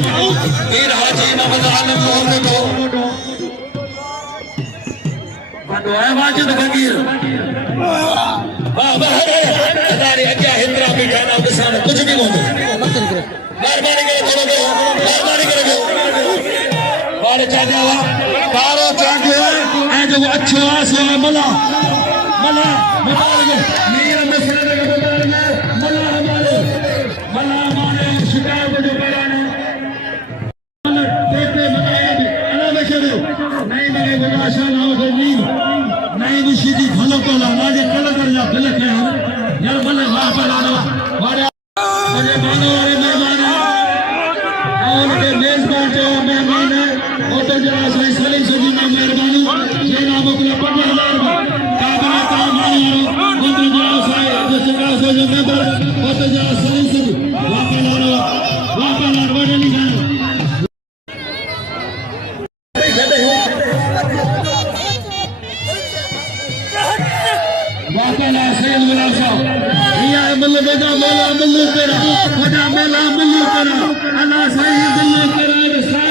पीर हाजी मोहम्मद आलम मोहम्मद को दुआ वाजिद फकीर वाह वाह हजारे अज्ञा हिंद्रा बिठाना किसान कुछ नहीं बोलते मेहरबानी करे बारे चाहे ऐ जो अच्छो आसो मला मला मीर मसले मला हमारे शिकायत जो कराने देखते बनाया भी अना बशरो नहीं मेरे गुलाशा ना हो नहीं निशिदी भलो कोला माजे कल कर जा दिल के यार भले वाह पलानो वारे मुझे मानो और मेहमान और के मेजबान जो मेहमान है वो तो जरा सही सली सुजी में मेहरबानी ये नाम को पढ़ना काबला काम मानो वो तो जरा सही जो जरा सही जो मेंबर वो तो जरा सली सुजी वाह पलानो वाले नहीं जानो वाकला सैयद गुलाम साहब रिया मल्ल बेजा मौला मल्लू तेरा वडा मेला मल्लू तेरा अल्लाह सही मल्लू तेरा